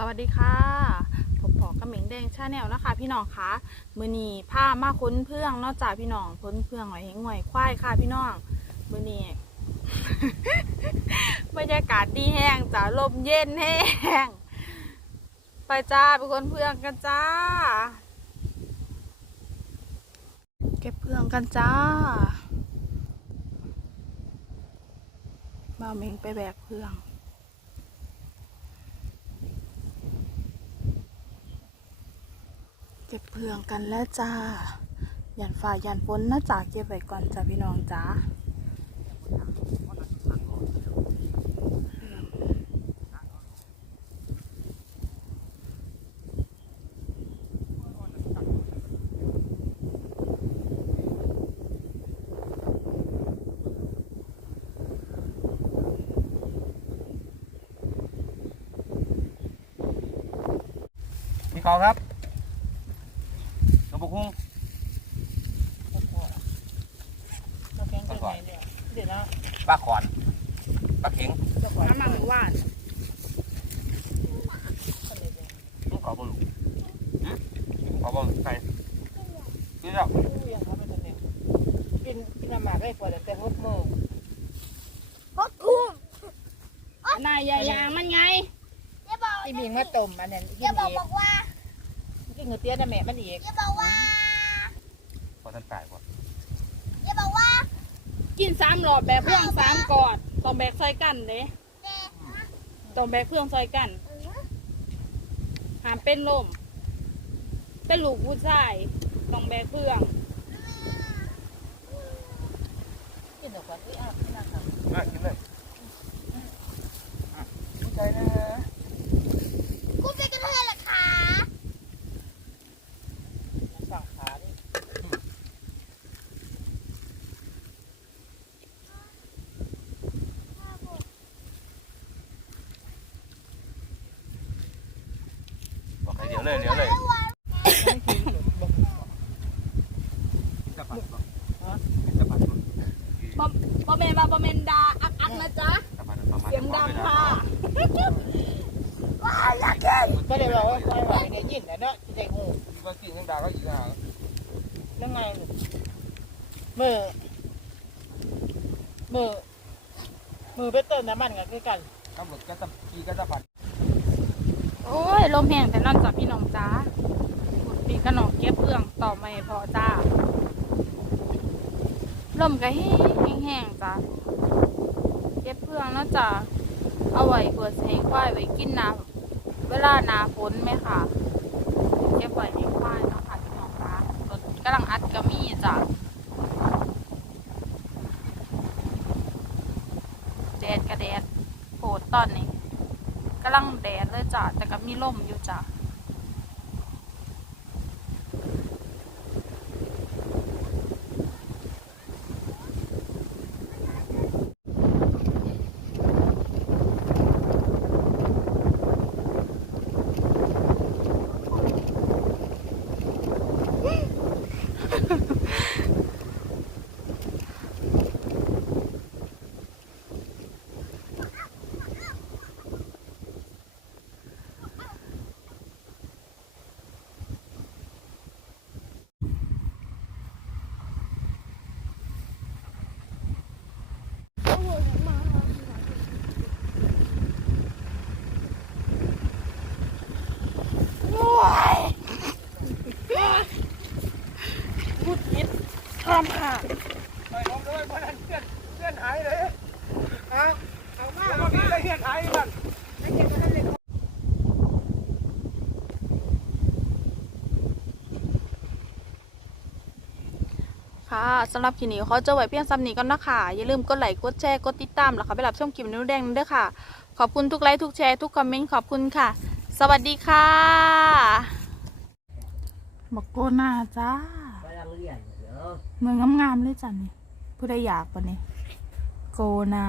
สวัสดีค่ะผมพอกระเหม่งแดงชาแนลนะคะ พี่น้องคะมือนีผ้ามาค้นเพื่องนอกจากพี่น้องค้นเพื่องหอยเหงหอยควายค่ะ พี่น้องมือนีบรรยากาศดีแห้งจ้าลมเย็นแห้งไปจ้าไปค้นเพื่องกันจ้า เก็บเพื่องกันจ้าบ่าวเหม่งไปแบกเพื่อง เก็บเพืองกันแล้วจ้า ยันฝ่ายันฝนนะจ้าเก็บไว้ก่อนจ้าพี่น้องจ้าพี่เขาครับ ระปุกคุ้งเราแกงจังไงเนี่ยเดี๋ยวนะปลาขอนปลาเข็งจะขอน้ำมันหรือว่านต้องขอบอลขอบอลใส่นี่แล้วตู้ยังเขาเป็นตัวเนี่ยกินกินน้ำหมากได้กว่าแต่หกโมงนายยายามันไงอย่าบอกที่มีมาต้มอันนั้นอกิย่านบอก อีกบอกว่ากินเงือเตี้ยนะแม่มันอีกอย่าบอกว่าพอท่านตายก่อนอย่าบอกว่ากินสามหลอดแบบเพื่องสามกอดต้องแบกซอยกันเด้แกต้องแบกเพื่องซอยกันเออหามเป็นลมเป็นลูกผู้ชายต้องแบกเพื่องกินเดี๋ยวก่อนที่อ้าวที่นั่งครับมากินเลยใจนะ คุณเป็นกระเทยเหรอคะ ฝั่งขาดิ บอกให้ เดี๋ยวเลยเดี๋ยวเลยไม่กินจะปัดก่อนจะปัดก่อนบอเมนมาบอเมนดาอักอักนะจ๊ะจะปัดประมาณเสียงดังค่ะก็เลยบอกว่าไม่ไหวเนี่ยยิ่งนะเนาะที่ใจงูก็กินยังดาก็อีกแล้วแล้วไงมือมือมือไปเติมน้ำมันกันคือกันตำรวจก็จะกีก็จะปัด โอ้ยลมแห้งแต่นอนจับพี่น้องจ้าปีกระหนองเก็บเพื่องต่อไม่พอจ้าลมก็แห้งแห้งจ้าเก็บเพื่องเนาะจ้าเอาไว้เปิดให้ควายไว้กินน้ำเวลาหนาฝนไหมค่ะเก็บไว้ให้ควายเนาะค่ะพี่น้องจ้ารถกำลังอัดกระมี่จ้าแดดกระแดดโผดตอนนี้ กำลังแดดเลยจ้ะแต่ก็มีลมอยู่จ้ะามค่ะไปล้มเลยเพราะนั้นเพื่อนเพื่อนหายเลยฮะเอามาเอามาเพื่อนหายมันค่ะสำหรับคลิปนี้เขาจะไว้เพียงซ้ำนี้ก่อนนะคะ อย่าลืมกดไลค์กดแชร์กดติดตามแล้วค่ะไปรับชมคลิปนิ้วแดงด้วยค่ะ ขอบคุณทุกไลค์ทุกแชร์ทุกคอมเมนต์ขอบคุณค่ะ สวัสดีค่ะบอกโกนาจ้า เมืองงามๆเลยจ้ะนี่ผู้ใดอยากปะนี่โกนา